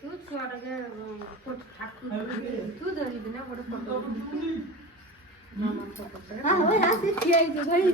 ତୁ ଛୁଆଟାକେ ଠାକୁର ତୁ ଧରିବି ନା ଗୋଟେ ଫଟୋ ଠିଆ ହେଇଛୁ ଭାଇ।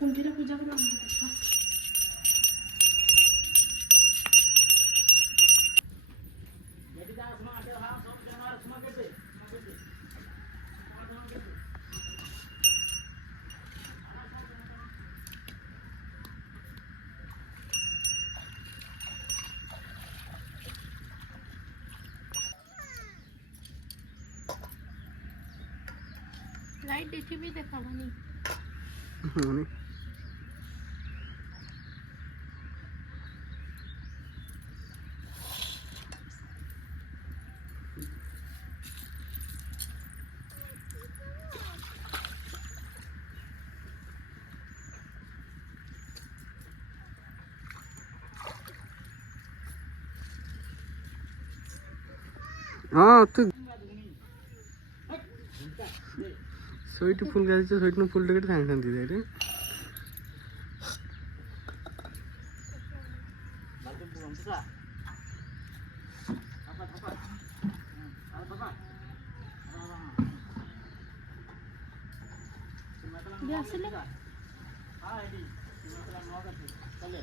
कुंठीला पूजा करून लाइट एठी भी देखा नहीं हाँ तू सोईट फुल गाड़ी सोईट न फुल टिकट साइंस दी दे रे असले हां एडी मतलब नौ करते चले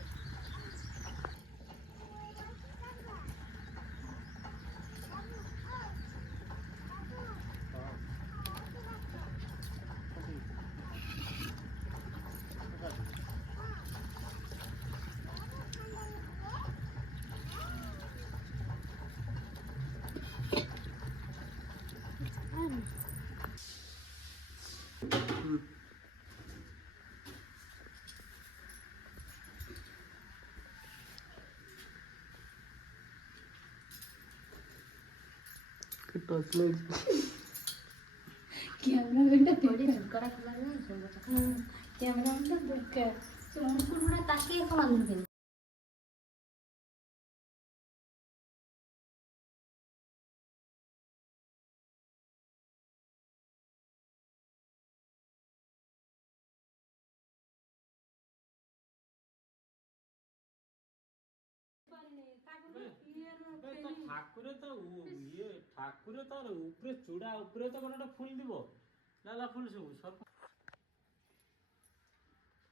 टॉर्च लाइट कैमरा बेटा थोड़ी झटका खिला दे कैमरा बेटा देख के तो उनको थोड़ा ताकि ऐसा मालूम नहीं ठाकुरे तो ये ठाकुरे तो ऊपरे चूड़ा ऊपरे तो गोटे फुल दिबो लाला फुल सब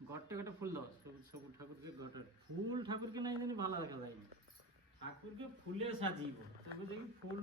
गटे गटे फुल दो सब ठाकुर के गटे फुल ठाकुर के नहीं भाला देखा जाए ठाकुर के फुले साजीबो तब देखि फुल